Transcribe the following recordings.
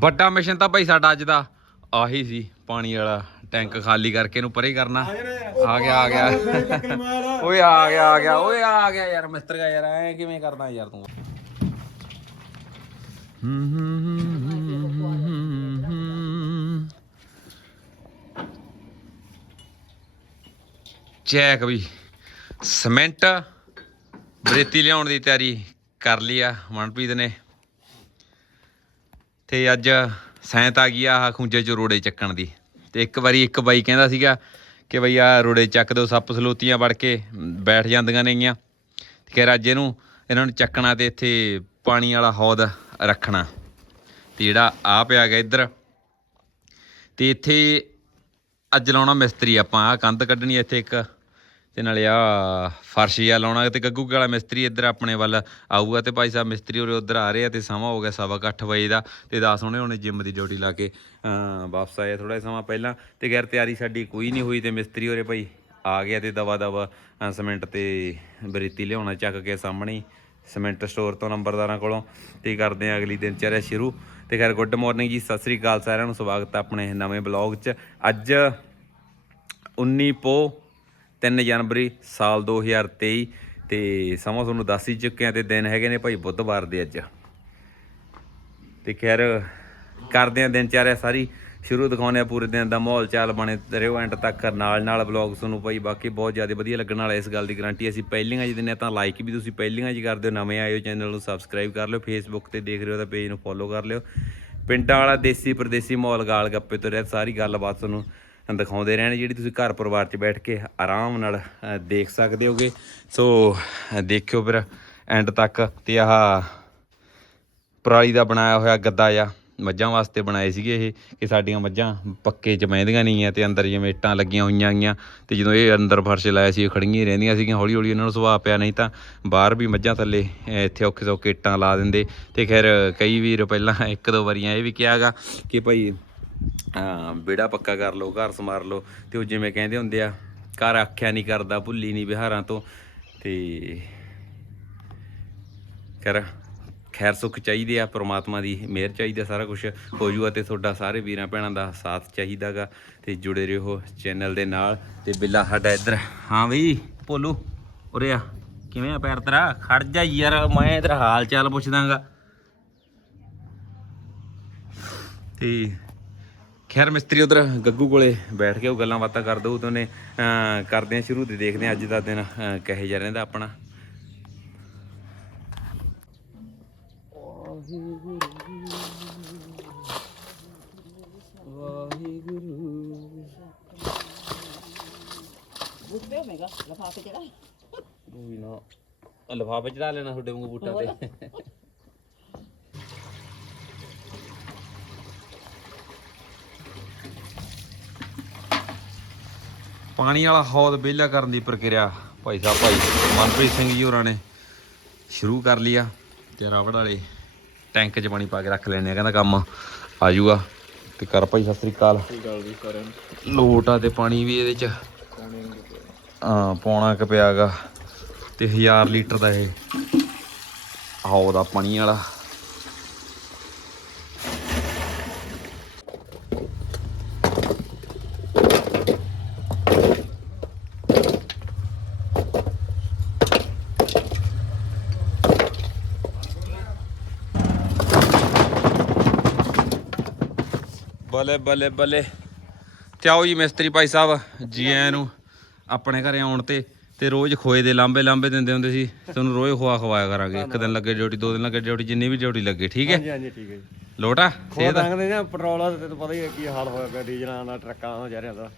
ਵੱਡਾ ਮਿਸ਼ਨ ਤਾਂ ਭਾਈ ਸਾਡਾ ਅੱਜ ਦਾ। ਆਹੀ ਸੀ ਪਾਣੀ ਵਾਲਾ ਟੈਂਕ ਖਾਲੀ ਕਰਕੇ ਇਹਨੂੰ ਪਰੇ ਕਰਨਾ। ਆ ਗਿਆ ਆ ਗਿਆ। ਓਏ ਆ ਗਿਆ ਆ ਗਿਆ ਓਏ ਆ ਗਿਆ ਯਾਰ। ਮਿਸਤਰ ਗਾ ਯਾਰ ਐ ਕਿਵੇਂ ਕਰਦਾ ਯਾਰ ਤੂੰ? ਚੈੱਕ ਵੀ। ਸਿਮੈਂਟ ਬਰੇਤੀ ਲਿਆਉਣ ਦੀ ਤਿਆਰੀ ਕਰ ਲਈ ਆ ਮਨਪ੍ਰੀਤ ਨੇ। ਤੇ ਅੱਜ ਸੈਂਤ ਆ ਗਈ ਆ ਆਹ ਖੁੰਝੇ ਚ ਰੋੜੇ ਚੱਕਣ ਦੀ। ਤੇ ਇੱਕ ਵਾਰੀ ਇੱਕ ਬਾਈ ਕਹਿੰਦਾ ਸੀਗਾ ਕਿ ਬਈ ਆ ਰੋੜੇ ਚੱਕ ਦਿਓ, ਸੱਪ ਸਲੋਤੀਆਂ ਵੜ ਕੇ ਬੈਠ ਜਾਂਦੀਆਂ ਨੇਗੀਆਂ ਤੇ ਕਿ ਅੱਜ ਇਹਨੂੰ, ਇਹਨਾਂ ਨੂੰ ਚੱਕਣਾ ਤੇ ਇੱਥੇ ਪਾਣੀ ਵਾਲਾ ਹੌਦ ਰੱਖਣਾ। ਤੇ ਜਿਹੜਾ ਆ ਪਿਆ ਗਿਆ ਇੱਧਰ। ਤੇ ਇੱਥੇ ਅੱਜ ਲਾਉਣਾ ਮਿਸਤਰੀ ਆਪਾਂ ਆ ਕੰਧ ਕੱਢਣੀ ਇੱਥੇ ਇੱਕ। ਤੇ ਨਾਲੇ ਆ ਫਰਸ਼ ਆ ਲਾਉਣਾ ਤੇ ਗੱਗੂ ਵਾਲਾ ਮਿਸਤਰੀ ਇੱਧਰ ਆਪਣੇ ਵੱਲ ਆਊਗਾ ਤੇ ਭਾਈ ਸਾਹਿਬ ਮਿਸਤਰੀ ਉਰੇ ਉੱਧਰ ਆ ਰਹੇ ਆ ਤੇ ਸਮਾਂ ਹੋ ਗਿਆ ਸਵਾ ਕੁ ਅੱਠ ਵਜੇ ਦਾ ਤੇ 10 ਹੁਣੇ ਹੁਣੇ ਜਿੰਮ ਦੀ ਡਿਊਟੀ ਲਾ ਕੇ ਅਮ ਵਾਪਸ ਆਏ ਥੋੜਾ ਸਮਾਂ ਪਹਿਲਾਂ ਤੇ ਗੈਰ ਤਿਆਰੀ ਸਾਡੀ ਕੋਈ ਨਹੀਂ ਹੋਈ ਤੇ ਮਿਸਤਰੀ ਉਰੇ ਭਾਈ ਆ ਗਿਆ ਤੇ ਦਵਾ ਦਵਾ ਅ, ਤੇ ਬਰੀਤੀ ਲਿਆਉਣਾ ਚੱਕ ਕੇ ਸਾਹਮਣੇ ਸਿਮੈਂਟ ਸਟੋਰ ਤੋਂ ਨੰਬਰਦਾਰਾਂ ਕੋਲੋਂ ਤੇ ਕਰਦੇ ਆ ਅਗਲੀ ਦਿਨ ਚਰਿਆ ਸ਼ੁਰੂ। ਤੇ ਖੈਰ ਗੁੱਡ ਮਾਰਨਿੰਗ ਜੀ ਸਤਿ ਸ੍ਰੀ ਅਕਾਲ ਸਾਰਿਆਂ ਨੂੰ ਸਵਾਗਤ ਹੈ ਆਪਣੇ ਨਵੇਂ ਬਲੌਗ 'ਚ। ਅੱਜ 19 ਪੋ 3 ਜਨਵਰੀ ਸਾਲ 2023 ਤੇ ਸਮਾਂ ਤੁਹਾਨੂੰ ਦੱਸ ਹੀ ਚੁੱਕਿਆ ਆ ਤੇ ਦਿਨ ਹੈਗੇ ਨੇ ਭਾਈ ਬੁੱਧਵਾਰ ਦੇ ਅੱਜ। ਤੇ ਖੈਰ, ਕਰਦੇ ਆ ਦਿਨ ਚਾਰਿਆ ਸਾਰੀ, ਸ਼ੁਰੂ ਦਿਖਾਉਂਦੇ ਆ ਪੂਰੇ ਦਿਨ ਦਾ ਮਾਹੌਲ ਚਾਲ ਬਣੇ ਰਹੋ ਐਂਡ ਤੱਕ ਨਾਲ ਨਾਲ ਵਲੌਗ ਤੁਹਾਨੂੰ ਭਾਈ ਬਾਕੀ ਬਹੁਤ ਜ਼ਿਆਦਾ ਵਧੀਆ ਲੱਗਣ ਵਾਲਾ ਇਸ ਗੱਲ ਦੀ ਗਾਰੰਟੀ ਅਸੀਂ ਪਹਿਲੀਆਂ ਜੀ ਦਿੰਦੇ ਹਾਂ ਤਾਂ ਲਾਈਕ ਵੀ ਤੁਸੀਂ ਪਹਿਲੀਆਂ ਜੀ ਕਰ ਦਿਓ, ਨਵੇਂ ਆਇਓ ਚੈਨਲ ਨੂੰ ਸਬਸਕ੍ਰਾਈਬ ਕਰ ਲਿਓ ਫੇਸਬੁੱਕ ਤੇ ਦੇਖ ਰਹੇ ਹੋ ਤਾਂ ਪੇਜ ਨੂੰ ਫੋਲੋ ਕਰ ਲਿਓ। ਪਿੰਡਾਂ ਵਾਲਾ ਦੇਸੀ ਪਰਦੇਸੀ ਮਾਹੌਲ ਗਾਲ ਗੱਪੇ ਤੋਂ ਰਹਿਤ ਸਾਰੀ ਗੱਲਬਾਤ ਤੁਹਾਨੂੰ ਦਿਖਾਉਂਦੇ ਰਹਿਣ ਜਿਹੜੀ ਤੁਸੀਂ ਘਰ ਪਰਿਵਾਰ 'ਚ ਬੈਠ ਕੇ ਆਰਾਮ ਨਾਲ ਦੇਖ ਸਕਦੇ ਹੋਗੇ। ਸੋ ਦੇਖਿਓ ਫਿਰ ਐਂਡ ਤੱਕ ਤੇ ਆਹ ਪਰਾਲੀ ਦਾ ਬਣਾਇਆ ਹੋਇਆ ਗੱਦਾ ਆ। ਮੱਝਾਂ ਵਾਸਤੇ ਬਣਾਏ ਸੀਗੇ ਇਹ, ਕਿ ਸਾਡੀਆਂ ਮੱਝਾਂ ਪੱਕੇ ਚ ਬਹਿੰਦੀਆਂ ਨਹੀਂ ਆ ਤੇ ਅੰਦਰ ਜਿਵੇਂ ਇੱਟਾਂ ਲੱਗੀਆਂ ਹੋਈਆਂ ਗਈਆਂ ਤੇ ਜਦੋਂ ਇਹ ਅੰਦਰ ਫਰਸ਼ ਲਾਇਆ ਸੀ, ਇਹ ਖੜੀਆਂ ਹੀ ਰਹਿੰਦੀਆਂ ਸੀਗੀਆਂ। ਹੌਲੀ ਹੌਲੀ ਇਹਨਾਂ ਨੂੰ ਸੁਭਾਅ ਪਿਆ, ਨਹੀਂ ਤਾਂ ਬਾਹਰ ਵੀ ਮੱਝਾਂ ਥੱਲੇ ਇੱਥੇ ਔਖੇ ਸੌਖੇ ਇੱਟਾਂ ਲਾ ਦਿੰਦੇ। ਤੇ ਖੈਰ, ਕਈ ਵੀਰ ਪਹਿਲਾਂ ਇੱਕ ਦੋ ਵਾਰੀਆਂ ਇਹ ਵੀ ਕਿਹਾਗਾ ਕਿ ਭਾਈ ਬੇੜਾ ਪੱਕਾ ਕਰ ਲਓ, ਘਰ ਸਮਾਰ ਲਓ। ਤੇ ਉਹ ਜਿਵੇਂ ਕਹਿੰਦੇ ਹੁੰਦੇ ਆ, ਘਰ ਆਖਿਆ ਨਹੀਂ ਕਰਦਾ, ਭੁੱਲੀ ਨਹੀਂ ਵਿਹਾਰਾਂ ਤੋਂ। ਤੇ ਕਰ ਖੈਰ ਸੁੱਖ ਚਾਹੀਦੇ ਆ, ਪ੍ਰਮਾਤਮਾ ਦੀ ਮਿਹਰ ਚਾਹੀਦੀ ਆ ਸਾਰਾ ਕੁਝ ਹੋ ਜੂਗਾ ਤੇ ਤੁਹਾਡਾ ਸਾਰੇ ਵੀਰਾਂ ਭੈਣਾਂ ਦਾ ਸਾਥ ਚਾਹੀਦਾਗਾ। ਤੇ ਜੁੜੇ ਰਹੋ ਚੈਨਲ ਦੇ ਨਾਲ। ਤੇ ਬਿੱਲਾ ਸਾਡਾ ਇੱਧਰ, ਹਾਂ ਬਈ, ਭੋਲੂ, ਉਰੇ ਆ। ਕਿਵੇਂ ਆ ਪੈਰ ਤੇਰਾ? ਖੜ ਜਾ ਯਾਰ, ਮੈਂ ਤੇਰਾ ਹਾਲ ਚਾਲ ਪੁੱਛਦਾਗਾ। ਤੇ ਖੈਰ ਮਿਸਤਰੀ ਉਧਰ ਗੱਗੂ ਕੋਲੇ ਬੈਠ ਕੇ ਉਹ ਗੱਲਾਂ ਬਾਤਾਂ ਕਰਦਾ ਉਹ ਤੇ ਅਹ, ਕਰਦੇ ਆ ਸ਼ੁਰੂ ਤੇ ਦੇਖਦੇ ਆ ਅੱਜ ਦਾ ਦਿਨ ਕਹੇ ਜਾ ਰਹਿੰਦਾ ਆਪਣਾ। ਬੁੱਤੇ ਹੋਵੇਗਾ ਲਫਾਫੇ ਚ ਕੋਈ ਨਾ ਲਫਾਫੇ ਚੜਾ ਲੈਣਾ ਤੁਹਾਡੇ ਵਾਂਗੂ ਬੂਟਾਂ ਤੇ। ਪਾਣੀ ਵਾਲਾ ਹੌਦ ਵਿਹਲਾ ਕਰਨ ਦੀ ਪ੍ਰਕਿਰਿਆ ਭਾਈ ਸਾਹਿਬ ਭਾਈ ਮਨਪ੍ਰੀਤ ਸਿੰਘ ਜੀ ਹੋਰਾਂ ਨੇ ਸ਼ੁਰੂ ਕਰ ਲਿਆ ਤੇ ਰਬੜ ਵਾਲੇ ਟੈਂਕ 'ਚ ਪਾਣੀ ਪਾ ਕੇ ਰੱਖ ਲੈਣੇ ਆ ਕਹਿੰਦਾ ਕੰਮ ਆ ਜਾਊਗਾ। ਤੇ ਕਰ ਭਾਈ ਸਤਿ ਸ੍ਰੀ ਅਕਾਲ। ਲੋਟ ਆ ਤੇ ਪਾਣੀ ਵੀ ਇਹਦੇ 'ਚ। ਹਾਂ ਪੌਣਾ ਕ ਪਿਆਗਾ ਤੇ 1000 ਲੀਟਰ ਦਾ ਇਹ ਆਹੋ ਦਾ ਪਾਣੀ ਵਾਲਾ। ਬੱਲੇ ਬੱਲੇ ਬੱਲੇ। ਤੇ ਆਓ ਜੀ ਮਿਸਤਰੀ ਭਾਈ ਸਾਹਿਬ ਜੀ ਆਇਆਂ ਨੂੰ ਆਪਣੇ ਘਰੇ ਆਉਣ ਤੇ ਤੇ ਰੋਜ਼ ਖੋਏ ਦੇ ਲਾਂਬੇ ਲਾਂਬੇ ਦਿੰਦੇ ਹੁੰਦੇ ਸੀ ਤੁਹਾਨੂੰ ਰੋਜ਼ ਖੋਆ ਖਵਾਇਆ ਕਰਾਂਗੇ। ਇੱਕ ਦਿਨ ਲੱਗੇ ਡਿਊਟੀ ਦੋ ਦਿਨ ਲੱਗੇ ਡਿਊਟੀ ਜਿੰਨੀ ਵੀ ਡਿਊਟੀ ਲੱਗੇ ਠੀਕ ਹੈ? ਹਾਂਜੀ ਹਾਂਜੀ ਠੀਕ ਹੈ ਜੀ। ਲੋਟਾ ਹੋਰ ਸਿਹਤ ਲੰਘਦੇ ਨਾ ਪੈਟਰੋਲ ਦਾ ਤੇ ਤੈਨੂੰ ਪਤਾ ਹੀ ਹੈ ਕੀ ਹਾਲ ਹੋਇਆ ਪਿਆ ਡੀਜ਼ਲਾਂ ਦਾ ਟਰੱਕਾਂ ਦਾ ਜਾਰਿਆਂ ਦਾ।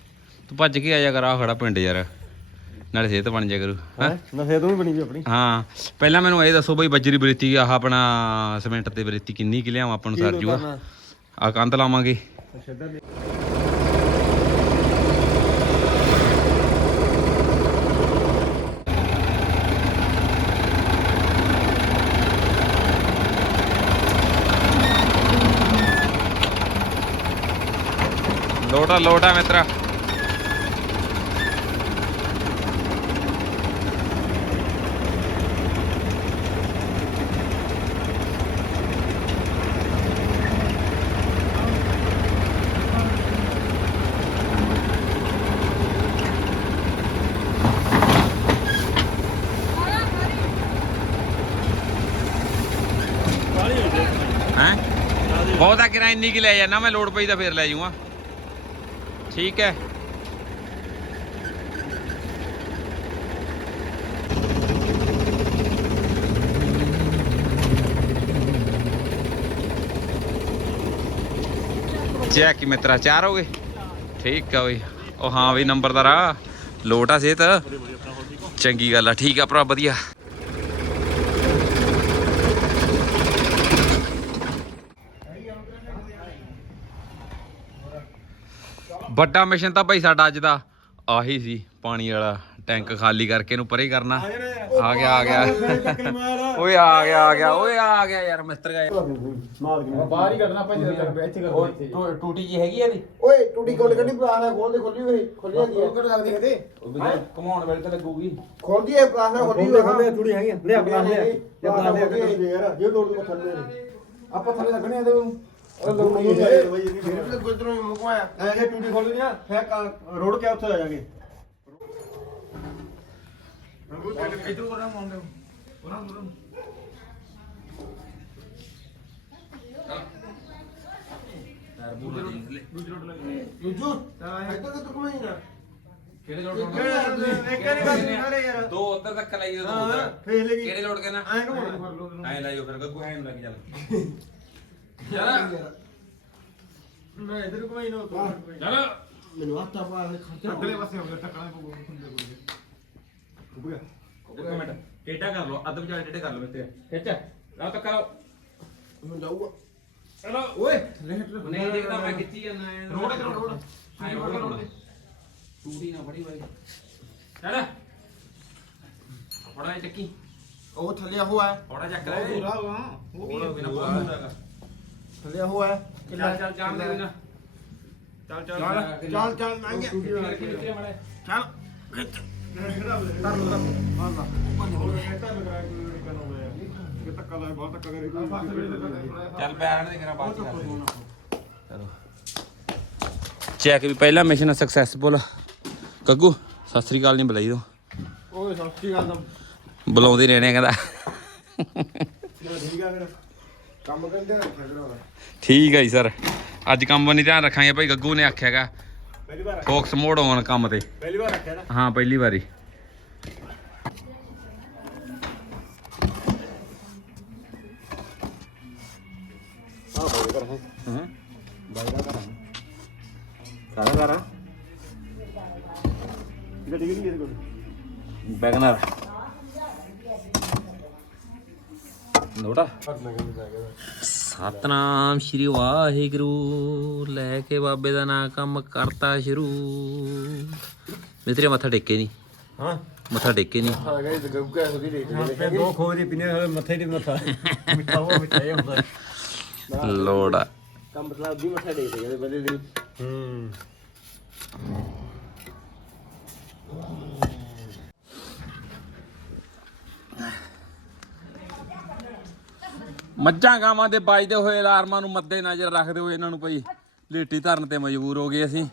ਤੂੰ ਭੱਜ ਕੇ ਆ ਜਾ ਕਰ ਆ ਖੜਾ ਪਿੰਡ ਯਾਰ। ਨਾਲੇ ਸਿਹਤ ਬਣ ਜਾ ਕਰੂ ਹੈਂ? ਹੈ? ਨਸੇ ਤੋਂ ਵੀ ਬਣੀ ਵੀ ਆਪਣੀ। ਹਾਂ। ਪਹਿਲਾਂ ਮੈਨੂੰ ਇਹ ਦੱਸੋ ਬਈ ਬੱਜਰੀ ਬਰੇਤੀ ਆਹ ਆਪਣਾ ਸਿਮੈਂਟ ਤੇ ਬਰੇਤੀ ਕਿੰਨੀ ਕਿ ਲਿਆਵਾਂ ਆਪਾਂ ਨੂੰ ਸਰ ਜੂਗਾ ਆ ਕੰਧ ਲਾਵਾਂਗੇ। ਸਿੱਧਾ ਦੇ ਲੋਟਾ ਲੋਟਾ ਮਿੱਤਰਾ ਬਹੁਤਾ ਕਿਰਾਇਆ ਇੰਨੀ ਕੀ ਲੈ ਜਾਣਾ ਮੈਂ ਲੋਡ ਪਈ ਤਾਂ ਫੇਰ ਲੈ ਜਾਊਂਗਾ। ਠੀਕ ਹੈ। ਚੈੱਕ ਮਿੱਤਰਾ, ਚਾਰ ਹੋ ਗਏ? ਠੀਕ ਆ ਬਈ। ਉਹ ਹਾਂ ਬਈ ਨੰਬਰਦਾਰ ਆ ਲੋਟ ਆ ਸਿਹਤ। ਚੰਗੀ ਗੱਲ ਆ, ਠੀਕ ਆ ਭਰਾ, ਵਧੀਆ। ਵੱਡਾ ਮਿਸ਼ਨ ਤਾਂ ਭਾਈ ਸਾਡਾ ਅੱਜ ਦਾ। ਆਹੀ ਸੀ ਪਾਣੀ ਵਾਲਾ ਟੈਂਕ ਖਾਲੀ ਕਰਕੇ ਇਹਨੂੰ ਪਰੇ ਕਰਨਾ। ਆ ਗਿਆ ਆ ਗਿਆ। ਓਏ ਆ ਗਿਆ ਆ ਗਿਆ ਓਏ ਆ ਗਿਆ ਯਾਰ ਮਿਸਤਰ ਗਿਆ ਬਾਹਰ ਹੀ ਕੱਢਣਾ ਭਾਈ ਜਦੋਂ ਇੱਥੇ ਕਰ ਟੂਟੀ ਜੀ ਹੈਗੀ ਆ ਦੀ ਓਏ ਟੂਟੀ ਖੋਲ ਕੱਢੀ ਪਲਾਸ ਖੋਲ ਦੇ ਖੋਲੀ ਹੋਈ ਖੋਲੀ ਹੈਗੀ ਹੈ ਲੱਗਦੀ ਕਿਤੇ? ਘਮਾਉਣ ਵੇਲੇ ਤਾਂ ਲੱਗੂਗੀ। ਖੋਲਦੀ ਹੈ ਪਲਾਸ ਖੋਲੀ ਹੋਈ ਖੋਲੀ ਟੂਟੀ ਹੈਗੀ ਲੈ ਪਲਾਸ ਲੈ ਇਹ ਪਲਾਸ ਲੈ ਯਾਰ। ਜੇ ਤੋੜ ਦੂੰ ਥੱਲੇ ਆਪਾਂ ਥੱਲੇ ਲੱਗਣੇ ਆ ਤੇ ਇੱਧਰ ਕਿੱਧਰ ਘੁਮਾਈ ਨਾ ਕਿਹੜੇ ਯਾਰ? ਦੋ ਉੱਧਰ ਤੱਕ ਲਾਈ ਦੋ ਉੱਧਰ। ਕਿਹੜੇ ਲੋਡ ਕੇ ਨਾ ਐਂ ਘੁਮਾਉਣਾ ਐ ਲਾਈਓ ਫਿਰ ਗੱਗੂ ਐਂ ਲੱਗ ਚੱਲ ਮੈਂ ਇੱਧਰ ਘੁਮਾਈ ਨਾ ਚੱਲ। ਮੈਨੂੰ ਹੱਥਾ ਪਾ ਦੇ ਖਰਚਾ ਅਗਲੇ ਪਾਸੇ ਹੋ ਗਿਆ ਟੱਕਣਾ ਪਊਗਾ ਖੁੰਦੇ ਕੋਲ ਇੱਕ ਮਿੰਟ ਟੇਡਾ ਕਰ ਲਓ ਅੱਧ ਵਿਚਾਲੇ ਟੇਡੇ ਕਰ ਲਓ ਮਿੱਤੇ ਖਿੱਚ ਲਾ ਤੱਕ ਕਰੋ। ਮੈਨੂੰ ਜਾਊਗਾ। ਚਲੋ। ਓਏ ਨਹੀਂ ਦੇਖਦਾ ਮੈਂ ਖਿੱਚੀ ਜਾਂਦਾ ਐ ਰੋਡ ਤੇ ਰੋਡ ਐ ਰੋਡ ਰੋਡ ਦੇ ਟੂਟੀ ਨਾ ਫੜੀ ਬਾਈ। ਚੱਲ। ਫੜਾ ਇਹ ਚੱਕੀ। ਉਹ ਥੱਲੇ ਉਹ ਹੈ ਫੜਾ ਚੱਕ ਲੈ। ਦੂਰਾ ਹਾਂ ਉਹ। ਵੀ ਉਹ ਬਿਨਾ ਬਹੁਤ ਦੂਰ ਹੈਗਾ ਥੱਲੇ ਉਹ ਹੈ ਚੱਲ ਚੱਲ ਜਾਮ ਦੇ ਬਿਨਾ ਚੱਲ। ਚੱਲ ਚੱਲ ਚੱਲ ਲੰਘ ਗਿਆ। ਟੂਟੀ ਕਰਕੇ ਨਿਕਲੇ ਮੜੇ ਚੱਲ। ਧੱਕਾ ਲਾਇਆ ਬਹੁਤ ਧੱਕਾ ਕਰੇ ਚੱਲ ਬੈਰਨ ਦੇ ਕਰਾ ਬਾਅਦ ਚ ਕਰਦੇ ਚਲੋ। ਚੈੱਕ ਵੀ ਪਹਿਲਾ ਮਿਸ਼ਨ ਸਕਸੈਸਫੁਲ ਗੱਗੂ ਸਤਿ ਸ੍ਰੀ ਅਕਾਲ ਨਹੀਂ ਬੁਲਾਈ ਦੋ ਓਏ ਸੱਚੀ ਗੱਲ ਤਾਂ। ਬੁਲਾਉਂਦੇ ਰਹਿਣੇ ਕਹਿੰਦਾ। ਠੀਕ ਆ ਫਿਰ। ਕੰਮ ਕਰਦੇ ਕਰਾਉਣਾ ਠੀਕ ਹੈ ਜੀ ਸਰ। ਅੱਜ ਕੰਮ ਨਹੀਂ ਧਿਆਨ ਰੱਖਾਂਗੇ ਭਾਈ ਗੱਗੂ ਨੇ ਆਖਿਆਗਾ ਪਹਿਲੀ ਵਾਰ ਫੋਕਸ ਮੋਡ ਆਨ ਕੰਮ ਤੇ। ਪਹਿਲੀ ਵਾਰ ਰੱਖਿਆ ਨਾ। ਹਾਂ ਪਹਿਲੀ ਵਾਰੀ। ਆ ਬਾਈ ਕਰ ਹੈ। ਹਾਂ। ਬਾਈ ਦਾ ਕਰ ਸਾਰਾ ਸਾਰਾ ਠੀਕ ਠੀਕ ਨਹੀਂ ਇਹਦੇ ਕੋਲ। ਬੈਗਨਰ। ਬੈਗ ਸਤਨਾਮ ਸ਼੍ਰੀ ਵਾਹਿਗੁਰੂ ਲੈ ਕੇ ਬਾਬੇ ਦਾ ਨਾਂ ਕੰਮ ਕਰਤਾ ਸ਼ੁਰੂ। ਮਿੱਤਰੇ ਮੱਥਾ ਟੇਕੇ ਨਹੀਂ ਹਾਂ। ਮੱਥਾ ਟੇਕੇ ਨਹੀਂ ਆ ਗਏ ਤੇ ਗੱਗਾ ਉਹਦੀ ਦੇਖ ਲੈ ਦੋ ਖੋਜ ਦੇ ਪਿੰਨੇ ਵਾਲੇ ਮੱਥੇ ਤੇ ਮੱਥਾ। ਮਿੱਠਾ ਉਹ ਮਿੱਠਾ ਹੀ ਹੁੰਦਾ। ਲੋੜਾ ਕੰਮ ਮਤਲਬ ਉਹਦੀ ਮੱਥਾ ਦੇਖਦੇ ਜਿਹੜੇ ਬੰਦੇ ਦੀ। ਹੂੰ। ਮੱਝਾਂ ਗਾਵਾਂ ਦੇ ਵੱਜਦੇ ਹੋਏ ਅਲਾਰਮਾਂ ਨੂੰ ਮੱਦੇ ਨਜ਼ਰ ਰੱਖਦੇ ਹੋਏ ਇਹਨਾਂ ਨੂੰ ਭਾਈ ਲੇਟੀ ਧਰਨ ਤੇ ਮਜਬੂਰ ਹੋ ਗਏ ਅਸੀਂ।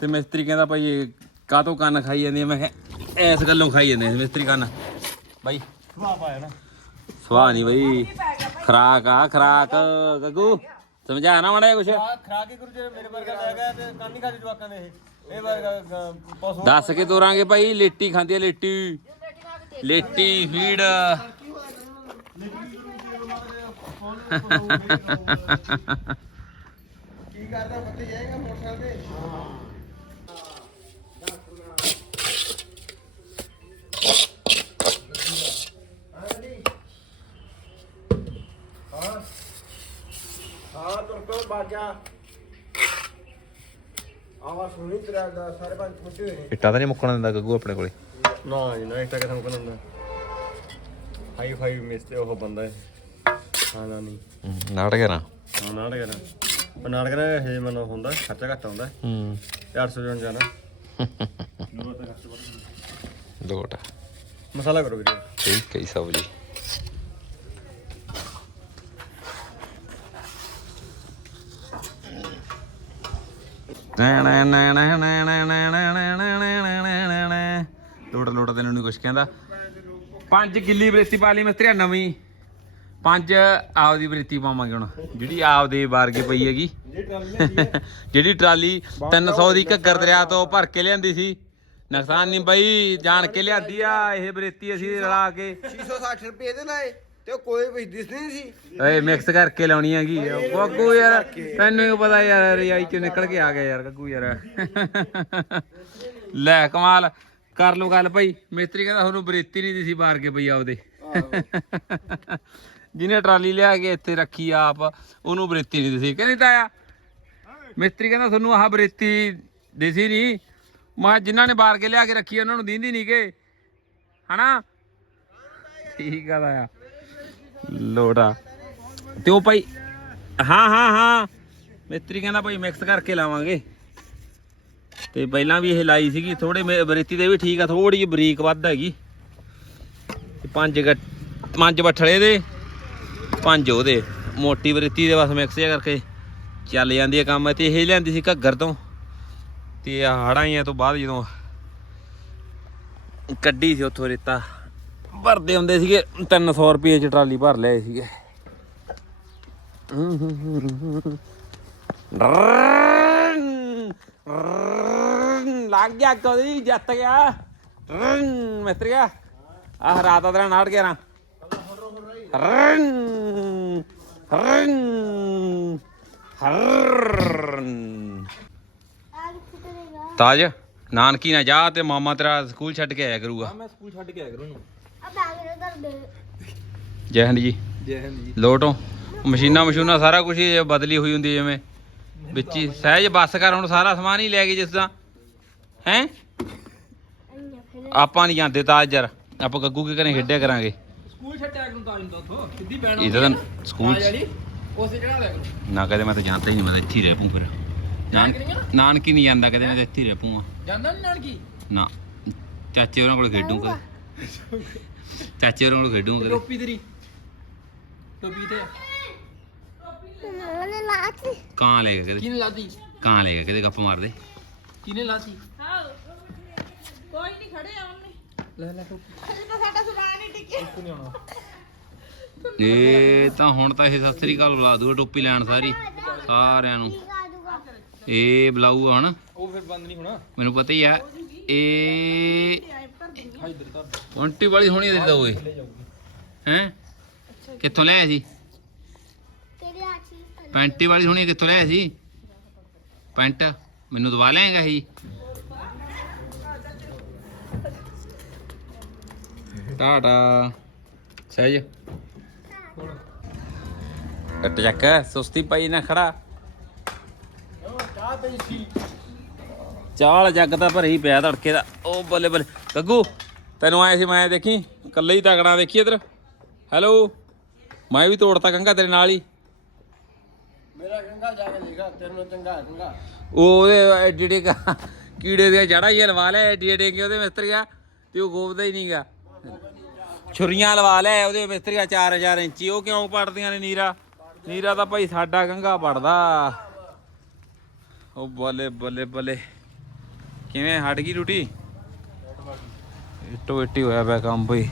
ਤੇ ਮਿਸਤਰੀ ਕਹਿੰਦਾ ਭਾਈ ਇਹ ਕਾਹਤੋਂ ਕੰਨ ਖਾਈ ਜਾਂਦੀ? ਮੈਂ ਕਿਹਾ ਐਸ ਗੱਲੋਂ ਖਾਈ ਜਾਂਦੇ ਮਿਸਤਰੀ ਕੰਨ। ਬਾਈ। ਸੁਭਾ ਪਾਇਆ ਨਾ ਸਵਾਹ ਨਹੀਂ ਬਈ। ਖਰਾਕ ਆ ਖਰਾਕ। ਗੱਗੂ ਸਮਝਾ ਨਾ ਮੜਾ ਕੁਛ। ਆ ਖਰਾ ਕੇ ਗੁਰੂ ਜੀ ਮੇਰੇ ਵਰਗਾ ਲੈ ਗਿਆ ਤੇ ਕੰਨ ਨਹੀਂ ਖਾਦੇ ਜਵਾਕਾਂ ਦੇ ਇਹ। ਇਹ ਵਰਗਾ ਪਸ਼ੂ ਦੱਸ ਕੇ ਤੋਰਾਂਗੇ ਭਾਈ ਲੇਟੀ ਖਾਂਦੀ ਆ ਲੇਟੀ। ਲੇਟੀ ਫੀਡ। ਕੀ ਕਰਦਾ ਬੱਤੀ ਜਾਏਗਾ ਮੋਟਰਸਾਈਕਲ ਤੇ ਹਾਂ ਹਾਂ ਤੁਰ ਪੇ ਬਾਜਾ ਆਵਾਜ਼ ਸੁਣੀ ਤੇਰਾ ਦਾ ਸਾਰੇ ਪੰਜ ਮੁੱਠੇ ਹੋਏ ਨੇ ਇੱਟਾ ਤਾਂ ਨਹੀਂ ਮੁੱਕਣ ਦਿੰਦਾ ਗੱਗੂ ਆਪਣੇ ਕੋਲੇ। ਨਾ ਜੀ, ਨਾ ਇੱਟਾ ਕਿਥੋਂ ਕੋਲ ਹੁੰਦਾ ਹਾਈ ਫਾਈ ਮਿਸਤੇ ਉਹ ਬੰਦਾ ਹੈ। ਹਾਂ ਨਾ ਨਹੀਂ ਨਾਟਕ ਹੈ ਨਾ ਹਾਂ ਨਾਟਕ ਨਾ ਉਹ ਨਾਟਕ ਨਾ ਇਹ ਮਨ ਹੁੰਦਾ ਖਰਚਾ ਘੱਟ ਆਉਂਦਾ ਹੂੰ ਤੇ 800 ਜਣ ਜਾਣਾ ਲੋਟ ਮਸਾਲਾ ਕਰੋ ਵੀਰੇ ਠੀਕ ਹੈ ਜੀ ਸਬਜੀ ਲੋਟ ਲੋਟ ਤੈਨੂੰ ਨਹੀਂ ਕੁਛ ਕਹਿੰਦਾ 5 ਕਿੱਲੀ ਬਰੇਤੀ ਪਾ ਲਈ ਮਿਸਤਰੀਆ ਨਵੀਂ ਪੰਜ ਆਪਦੀ ਬਰੇਤੀ ਪਾਵਾਂਗੇ ਹੁਣ ਜਿਹੜੀ ਆਪਦੇ ਵਾਰਗੇ ਪਈ ਹੈਗੀ। ਜਿਹੜੀ ਟਰਾਲੀ 300 ਦੀ ਘੱਗਰ ਦਰਿਆ ਤੋਂ ਭਰ ਕੇ ਲਿਆਂਦੀ ਸੀ। ਨੁਕਸਾਨ ਨਹੀਂ ਬਈ ਜਾਣ ਕੇ ਲਿਆਂਦੀ ਆ ਇਹ ਬਰੇਤੀ ਅਸੀਂ ਰਲਾ ਕੇ। 660 ਰੁਪਏ ਦੇ ਲਾਏ ਤੇ ਕੋਈ ਵੀ ਦਿਸਦੀ ਨਹੀਂ ਸੀ। ਓਏ ਮਿਕਸ ਕਰਕੇ ਲਾਉਣੀ ਹੈਗੀ। ਗੱਗੂ ਯਾਰ ਤੈਨੂੰ ਹੀ ਪਤਾ ਯਾਰ ਰਿਆਈ ਚੋਂ ਨਿਕਲ ਕੇ ਆ ਗਿਆ ਯਾਰ ਗੱਗੂ ਯਾਰ। ਲੈ ਕਮਾਲ ਕਰ ਲੋ ਗੱਲ ਭਾਈ ਮਿਸਤਰੀ ਕਹਿੰਦਾ ਤੁਹਾਨੂੰ ਬਰੇਤੀ ਨਹੀਂ ਦਿਸੀ ਬਾਹਰ ਕੇ ਪਈ ਆਪਦੇ। ਜਿਹਨੇ ਟਰਾਲੀ ਲਿਆ ਕੇ ਇੱਥੇ ਰੱਖੀ ਆਪ, ਉਹਨੂੰ ਬਰੇਤੀ ਨਹੀਂ ਦਿਸੀ। ਕਹਿੰਦੀ ਤਾਇਆ, ਮਿਸਤਰੀ ਕਹਿੰਦਾ ਤੁਹਾਨੂੰ ਆਹ ਬਰੇਤੀ ਦਿਸੀ ਨਹੀਂ। ਮੈਂ ਜਿਨ੍ਹਾਂ ਨੇ ਬਾਹਰ ਕੇ ਲਿਆ ਕੇ ਰੱਖੀ ਉਹਨਾਂ ਨੂੰ ਦਿੰਦੀ ਨਹੀਂ ਕਿ। ਹਨਾ? ਠੀਕ ਆ ਤਾਇਆ। ਲੋੜਾ। ਤੇ ਉਹ ਭਾਈ, ਹਾਂ ਹਾਂ ਹਾਂ। ਮਿਸਤਰੀ ਕਹਿੰਦਾ ਭਾਈ ਮਿਕਸ ਕਰਕੇ ਲਾਵਾਂਗੇ। ਤੇ ਪਹਿਲਾਂ ਵੀ ਇਹ ਲਾਈ ਸੀਗੀ ਥੋੜੇ ਬਰੇਤੀ ਦੇ ਵੀ ਠੀਕ ਆ ਥੋੜੀ ਜਿਹੀ ਬਰੀਕ ਵੱਧ ਹੈਗੀ। ਪੰਜ ਗੱਟ- ਪੰਜ ਬੱਠਲੇ ਦੇ। ਪੰਜ ਉਹਦੇ। ਮੋਟੀ ਬਰੇਤੀ ਦੇ ਬਸ ਮਿਕਸ ਜਿਹਾ ਕਰਕੇ ਚੱਲ ਜਾਂਦੀ ਹੈ ਕੰਮ, ਤੇ ਇਹ ਲੈਂਦੀ ਸੀ ਘੱਗਰ ਤੋਂ। ਤੇ ਆ ਹੜਾਈਆਂ ਤੋਂ ਬਾਅਦ ਜਦੋਂ ਕੱਢੀ ਸੀ ਉੱਥੋਂ ਰੇਤਾ। ਭਰਦੇ ਹੁੰਦੇ ਸੀਗੇ 300 ਰੁਪਏ ਚ ਟਰਾਲੀ ਭਰ ਲਏ ਸੀਗੇ। ਲੱਗ ਗਿਆ ਕਦੀ, ਜਿੱਤ ਗਿਆ। ਮਿਸਤਰੀਆ, ਆਹ ਰਾਤ ਦਾ ਨਾੜ ਗਿਆ ਨਾ ਤਾਜ ਨਾਨਕੀ ਨਾ ਜਾ ਤੇ ਮਾਮਾ ਤੇਰਾ ਸਕੂਲ ਛੱਡ ਕੇ ਆਇਆ ਕਰੂਗਾ ਮੈਂ ਸਕੂਲ ਛੱਡ ਕੇ ਆਇਆ ਕਰੂੰ ਜੈ ਹਿੰਦ ਜੀ ਜੈ ਹਿੰਦ ਜੀ ਲੋਟੋ ਮਸ਼ੀਨਾਂ ਮਸ਼ੂਨਾਂ ਸਾਰਾ ਕੁਝ ਬਦਲੀ ਹੋਈ ਹੁੰਦੀ ਜਿਵੇਂ ਵਿੱਚ ਹੀ ਸਹਿਜ ਬੱਸ ਕਰ ਹੁਣ ਸਾਰਾ ਸਮਾਨ ਹੀ ਲੈ ਗਏ ਜਿਸ ਦਾ ਹੈ ਆਪਾਂ ਨਹੀਂ ਜਾਂਦੇ ਤਾਜ ਯਾਰ ਆਪਾਂ ਗੱਗੂ ਕੇ ਘਰੇ ਖੇਡਿਆ ਕਰਾਂਗੇ ਸਕੂਲ ਛੱਡਿਆ ਕਰੂੰ ਤਾਂ ਜਿੰਦਾ ਉੱਥੋਂ। ਸਿੱਧੀ ਪੈਣਾ ਇਹਦਾ ਤਾਂ ਸਕੂਲ ਉਸੇ ਚੜਾ ਲਿਆ ਕਰੂੰ। ਨਾ ਕਦੇ ਮੈਂ ਤਾਂ ਜਾਂਦਾ ਹੀ ਨਹੀਂ ਮੈਂ ਤਾਂ ਇੱਥੇ ਹੀ ਰਹਿ ਪੂੰ ਫਿਰ। ਨਾਨ- ਨਾਨਕੀ ਨਹੀਂ ਜਾਂਦਾ ਕਦੇ ਮੈਂ ਤਾਂ ਇੱਥੇ ਹੀ ਰਹਿ ਪੂੰਗਾ ਜਾਂਦਾ ਨਹੀਂ ਨਾਨਕੀ? ਨਾ ਚਾਚੇ ਉਹਨਾਂ ਕੋਲ ਖੇਡੂੰਗਾ ਚਾਚੇ ਉਹਨਾਂ ਕੋਲ ਖੇਡੂੰਗਾ ਕਦੇ। ਟੋਪੀ ਤੇਰੀ। ਟੋਪੀ ਤੇ ਕਾਂ ਲੈ ਗਿਆ ਕਦੇ। ਕਿਹਨੇ ਲਾਤੀ? ਕਾਂ ਲੈ ਗਿਆ ਕਦੇ ਗੱਪ ਮਾਰਦੇ। ਕਿਹਨੇ ਲਾਤੀ? ਕੋਈ ਨਹੀਂ ਖੜੇ ਆਉਣੇ ਲੈ ਲੈ ਟੋਪੀ। ਸਾਡਾ ਇੱਥੋਂ ਨਹੀਂ ਆਉਣਾ। ਇਹ ਤਾਂ ਹੁਣ ਤਾਂ ਇਹ ਸਤਿ ਸ੍ਰੀ ਅਕਾਲ ਬੁਲਾ ਦੂਗਾ ਟੋਪੀ ਲੈਣ ਸਾਰੀ ਸਾਰਿਆਂ ਨੂੰ। ਇਹ ਬੁਲਾਊਗਾ ਹਣ। ਉਹ ਫਿਰ ਬੰਦ ਨਹੀਂ ਹੋਣਾ। ਮੈਨੂੰ ਪਤਾ ਹੀ ਆ ਇਹ ਹਾਂ ਇੱਧਰ ਧਰ ਦੇ। ਵਾਲੀ ਹੋਣੀ ਦੇ ਦੋ ਓਏ। ਲੈ ਜਾਊਗੀ। ਹੈ? ਕਿੱਥੋਂ ਲਿਆਇਆ ਸੀ? ਪੈਂਟੀ ਵਾਲੀ ਹੋਣੀ ਕਿੱਥੋਂ ਲਿਆਇਆ ਸੀ? ਪੈਂਟ। ਮੈਨੂੰ ਦਵਾ ਲਿਆਏਗਾ ਇਹ ਟਾਟਾ ਸਹਿਜ ਕੱਟ ਚੱਕ ਸੁਸਤੀ ਪਈ ਨਾ ਖੜਾ ਚਾਹ ਪਈ ਸੀ ਚਾਲ ਜੱਗ ਤਾਂ ਭਰੀ ਪਿਆ ਧੜਕੇ ਦਾ ਉਹ ਬੱਲੇ ਬੱਲੇ ਗੱਗੂ ਤੈਨੂੰ ਆਏ ਸੀ ਮੈਂ ਦੇਖੀ ਕੱਲੇ ਹੀ ਤਗੜਾ ਦੇਖੀ ਇਧਰ ਹੈਲੋ ਮੈਂ ਵੀ ਤੋੜਤਾ ਕੰਗਾ ਤੇਰੇ ਨਾਲ ਹੀ ਮੇਰਾ ਗੰਗਾ ਜਾ ਕੇ ਦੇਖਾ ਤੈਨੂੰ ਚੰਗਾ ਚੰਗਾ ਉਹ ਉਹਦੇ ਐਡੀ ਐਡੀ ਕ- ਕੀੜੇ ਦੀਆਂ ਜੜਾ ਹੀ ਲਵਾ ਲੈ ਐਡੀ ਐਡੀ ਕਿ ਉਹਦੇ ਮਿਸਤਰੀਆ ਤੇ ਉਹ ਗੋਬਦਾ ਹੀ ਨਹੀਂਗਾ ਛੁਰੀਆਂ ਲਵਾ ਲੈ, ਉਹਦੇ ਮਿਸਤਰੀਆ 4000 ਇੰਚੀ, ਉਹ ਕਿਉਂ ਪੜਦੀਆਂ ਨੇ ਨੀਰਾ? ਨੀਰਾ ਤਾਂ ਭਾਈ ਸਾਡਾ ਗੰਗਾ ਪੜਦਾ। ਉਹ ਬੱਲੇ ਬੱਲੇ ਬੱਲੇ। ਕਿਵੇਂ, ਹਟ ਗਈ ਟੁੱਟੀ ਇੱਟੋ ਇੱਟੀ ਹੋਇਆ ਪਿਆ ਕੰਮ ਬਈ।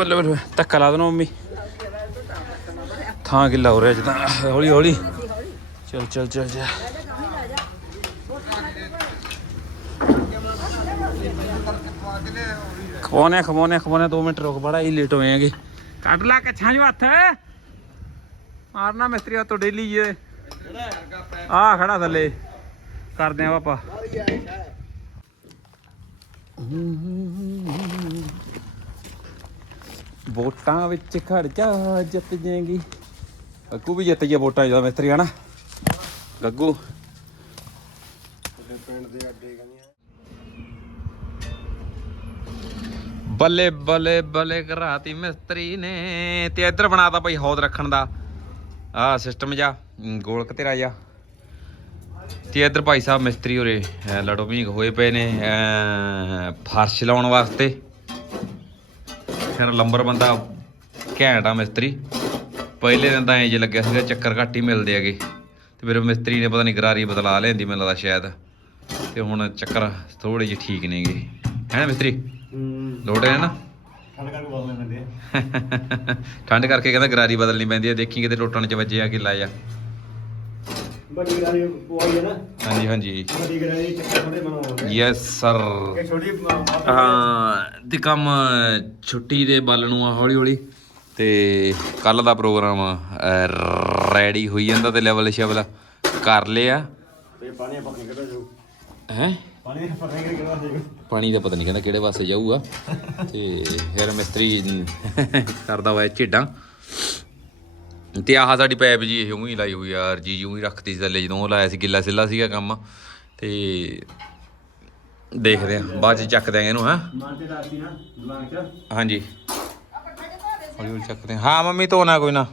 ਬੱਲੇ ਬੱਲੇ ਧੱਕਾ ਲਾ ਦੇਣਾ ਮੰਮੀ। ਥਾਂ ਕਿੱਲਾ ਹੋ ਰਿਹਾ ਜਦਾਂ, ਹੌਲੀ ਹੌਲੀ। ਚੱਲ ਚੱਲ ਚੱਲ ਜਾ ਖਵਾਉਣੇ ਖਵਾਉਣੇ ਖਵਾਉਣੇ 2 ਮਿੰਟ ਰੁਕ ਬੜਾ ਹੀ ਲੇਟ ਹੋਏ ਹੈਗੇ। ਕੱਢ ਲਾ ਕੱਛਾਂ ਜੋ ਹੱਥ। ਮਾਰਨਾ ਮਿਸਤਰੀ ਹੱਥੋਂ ਡੇਲੀ ਜੇ ਆ ਖੜਾ ਥੱਲੇ। ਕਰਦੇ ਆ ਪਾਪਾ ਵੋਟਾਂ ਵਿੱਚ ਖੜ ਜਾ ਜਿੱਤ ਜਾਏਗੀ। ਗੱਗੂ ਵੀ ਜਿੱਤ ਗਿਆ ਵੋਟਾਂ ਜਦੋਂ ਮਿਸਤਰੀ ਹਨਾ? ਗੱਗੂ। ਪਿੰਡ ਦੇ ਅੱਡੇ ਕਹਿੰਦੀਆਂ ਬੱਲੇ ਬੱਲੇ ਬੱਲੇ ਘਰਾਤੀ ਮਿਸਤਰੀ ਨੇ। ਤੇ ਇੱਧਰ ਬਣਾਤਾ ਭਾਈ ਹੌਦ ਰੱਖਣ ਦਾ। ਆ ਸਿਸਟਮ ਜਾ ਗੋਲਕ ਤੇਰਾ ਜਾ ਤੇ ਇੱਧਰ ਭਾਈ ਸਾਹਿਬ ਮਿਸਤਰੀ ਉਰੇ ਅਹ, ਲੜੋ ਭੀਂਗ ਹੋਏ ਪਏ ਨੇ ਅਹ, ਫਰਸ਼ ਲਾਉਣ ਵਾਸਤੇ। ਫਿਰ ਲੰਬਰ ਬੰਦਾ ਘੈਂਟ ਆ ਮਿਸਤਰੀ। ਪਹਿਲੇ ਦਿਨ ਤਾਂ ਐਂ ਜੇ ਲੱਗਿਆ ਸੀਗਾ ਚੱਕਰ ਘੱਟ ਹੀ ਮਿਲਦੇ ਹੈਗੇ। ਤੇ ਫਿਰ ਮਿਸਤਰੀ ਨੇ ਪਤਾ ਨਹੀਂ ਗਰਾਰੀ ਬਦਲਾ ਲੈਂਦੀ ਮੈਨੂੰ ਲੱਗਦਾ ਸ਼ਾਇਦ। ਤੇ ਹੁਣ ਚੱਕਰ ਥੋੜੇ ਜਿਹੇ ਠੀਕ ਨੇਗੇ। ਹੈ ਨਾ ਮਿਸਤਰੀ ਲੋੜ ਹੈ ਨਾ? ਠੰਡ ਕਰਕੇ ਕਹਿੰਦਾ ਗਰਾਰੀ ਬਦਲਣੀ ਪੈਂਦੀ ਹੈ ਦੇਖੀ ਕਿਤੇ ਟੁੱਟਣ ਚ ਵੱਜੇ ਆ ਕਿ ਲਾਇਆ। ਵੱਡੀ ਗਰਾਰੀ ਪਵਾਈ ਹੈ ਨਾ। ਹਾਂਜੀ ਹਾਂਜੀ। ਵੱਡੀ ਗਰਾਰੀ ਚੱਕਰ ਥੋੜੇ ਬਣਾਉਂਦੇ ਯੈਸ ਸਰ ਛੋਟੀ ਹਾਂ ਤੇ ਕੰਮ ਛੁੱਟੀ ਦੇ ਵੱਲ ਨੂੰ ਆ ਹੌਲੀ ਹੌਲੀ। ਤੇ ਕੱਲ ਦਾ ਪ੍ਰੋਗਰਾਮ ਰੈਡੀ ਹੋਈ ਜਾਂਦਾ ਤੇ ਲੈਵਲ ਸ਼ੈਵਲ ਕਰ ਲਿਆ। ਤੇ ਪਾਣੀ ਆਪਾਂ ਕਿਹੜਾ ਜਾਊ? ਹੈ? ਪਾਣੀ ਆਪਾਂ ਕਿਹੜਾ ਜਾਊ? ਪਾਣੀ ਦਾ ਪਤਾ ਨਹੀਂ ਕਹਿੰਦਾ ਕਿਹੜੇ ਪਾਸੇ ਜਾਊਗਾ। ਤੇ ਫਿਰ ਮਿਸਤਰੀ ਕਰਦਾ ਹੋਇਆ ਝੇਡਾਂ। ਤੇ ਆਹ ਸਾਡੀ ਪੈਪ ਜੀ ਇਹ ਉਹੀ ਲਾਈ ਹੋਈ ਆ ਜੀ ਉਹੀ ਰੱਖਤੀ ਸੀ ਥੱਲੇ, ਜਦੋਂ ਉਹ ਲਾਇਆ ਸੀ, ਗਿੱਲਾ ਸਿੱਲਾ ਸੀਗਾ ਕੰਮ। ਤੇ ਦੇਖਦੇ ਆ ਬਾਅਦ ਚ ਚੱਕ ਦਿਆਂਗੇ ਇਹਨੂੰ, ਹਾਂ? ਹਾਂਜੀ। ਹੌਲੀ ਹੌਲੀ ਚੱਕਦੇ ਹਾਂ। ਹਾਂ, ਮੰਮੀ ਧੋਣਾ ਕੋਈ ਨਾ।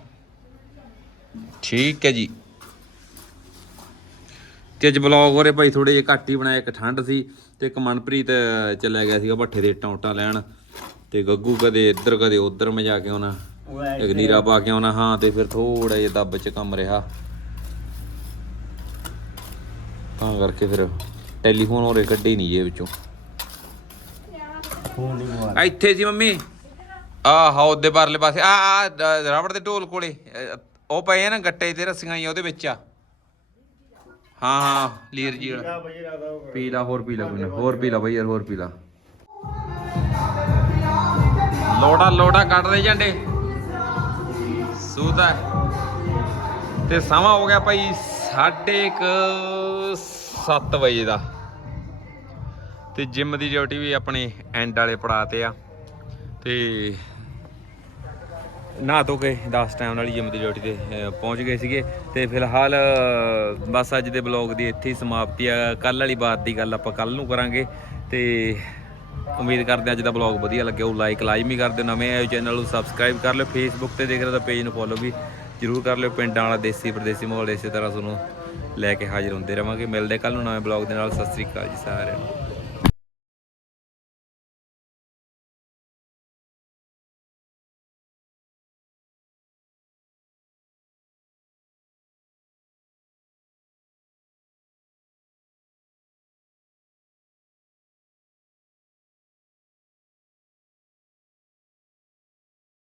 ਠੀਕ ਹੈ ਜੀ। ਤੇ ਅੱਜ ਬਲੌਗ ਹੋਰੇ ਭਾਈ ਥੋੜੇ ਜਿਹਾ ਘੱਟ ਹੀ ਬਣਾਇਆ ਇੱਕ ਠੰਡ ਸੀ ਤੇ ਇੱਕ ਮਨਪ੍ਰੀਤ ਚਲਿਆ ਗਿਆ ਸੀਗਾ ਭੱਠੇ ਦੇ ਇੱਟਾਂ ਉੱਟਾਂ ਲੈਣ। ਤੇ ਗੱਗੂ ਕਦੇ ਇੱਧਰ, ਕਦੇ ਉੱਧਰ ਮੈਂ ਜਾ ਕੇ ਆਉਣਾ। ਇੱਕ ਨੀਰਾ ਪਾ ਕੇ ਆਉਣਾ ਹਾਂ ਤੇ ਫਿਰ ਥੋੜਾ ਜਿਹਾ ਦੱਬ ਚ ਕੰਮ ਰਿਹਾ। ਤਾਂ ਕਰਕੇ ਫਿਰ ਟੈਲੀਫੋਨ ਹੋਰੇ ਕੱਢੇ ਨਹੀਂ ਜੇ ਵਿੱਚੋਂ। ਫੋਨ ਨਹੀਂ ਮੋਬਾਈਲ ਇੱਥੇ ਸੀ ਮੰਮੀ। ਆ ਹੌਦ ਦੇ ਪਰਲੇ ਪਾਸੇ। ਆ ਆ ਰਬੜ ਦੇ ਢੋਲ ਕੋਲੇ। ਅ, ਉਹ ਪਏ ਆ ਨਾ ਗੱਟੇ ਤੇ ਰੱਸੀਆਂ ਹੀ ਉਹਦੇ ਵਿੱਚ ਆ। ਹਾਂ ਹਾਂ ਲੀਰ ਜੀ ਵਾਲਾ। ਆ ਬਈ ਰਾਦਾ ਉਹ ਪੀ ਲਾ ਹੋਰ ਪੀ ਲਾ ਕੋਈ ਨਾ। ਹੋਰ ਪੀ ਲਾ ਬਈ ਯਾਰ ਹੋਰ ਪੀ ਲਾ ਲੋੜਾ ਲੋੜਾ ਕੱਢ ਦੇ ਜਾਂਡੇ ਸੂਦਾ ਤੇ ਸਮਾਂ ਹੋ ਗਿਆ ਭਾਈ ਸਾਢੇ ਕੁ 7 ਵਜੇ ਦਾ। ਤੇ ਜਿਮ ਦੀ ਡਿਊਟੀ ਵੀ ਆਪਣੇ ਐਂਡ ਵਾਲੇ ਪੜਾ ਤੇ ਆ। ਤੇ ਨਾ ਧੋ ਕੇ 10 ਟਾਈਮ ਵਾਲੀ ਜਿਮ ਦੀ ਡਿਊਟੀ ਤੇ ਪਹੁੰਚ ਗਏ ਸੀਗੇ। ਤੇ ਫਿਲਹਾਲ ਬਸ ਅੱਜ ਦੇ ਬਲੌਗ ਦੀ ਇੱਥੇ ਹੀ ਸਮਾਪਤੀ ਆ। ਕੱਲ ਵਾਲੀ ਬਾਤ ਦੀ ਗੱਲ ਆਪਾਂ ਕੱਲ ਨੂੰ ਕਰਾਂਗੇ। ਤੇ ਉਮੀਦ ਕਰਦੇ ਹਾਂ ਅੱਜ ਦਾ ਬਲੌਗ ਵਧੀਆ ਲੱਗਿਆ। ਉਹ ਲਾਈਕ ਲਾਜ਼ਮੀ ਕਰ ਦਿਓ। ਨਵੇਂ ਆਏ ਚੈਨਲ ਨੂੰ ਸਬਸਕ੍ਰਾਈਬ ਕਰ ਲਿਓ। ਫੇਸਬੁੱਕ ਤੇ ਦੇਖ ਰਹੇ ਤਾਂ ਪੇਜ ਨੂੰ ਫੋਲੋ ਵੀ ਜਰੂਰ ਕਰ ਲਿਓ। ਪਿੰਡਾਂ ਵਾਲਾ, ਦੇਸੀ, ਪਰਦੇਸੀ ਮਾਹੌਲ ਇਸੇ ਤਰ੍ਹਾਂ ਤੁਹਾਨੂੰ ਲੈ ਕੇ ਹਾਜ਼ਰ ਹੁੰਦੇ ਰਵਾਂਗੇ। ਮਿਲਦੇ ਕੱਲ ਨੂੰ ਨਵੇਂ ਬਲੌਗ ਦੇ ਨਾਲ। ਸਤਿ ਸ੍ਰੀ ਅਕਾਲ ਜੀ ਸਾਰਿਆਂ ਨੂੰ।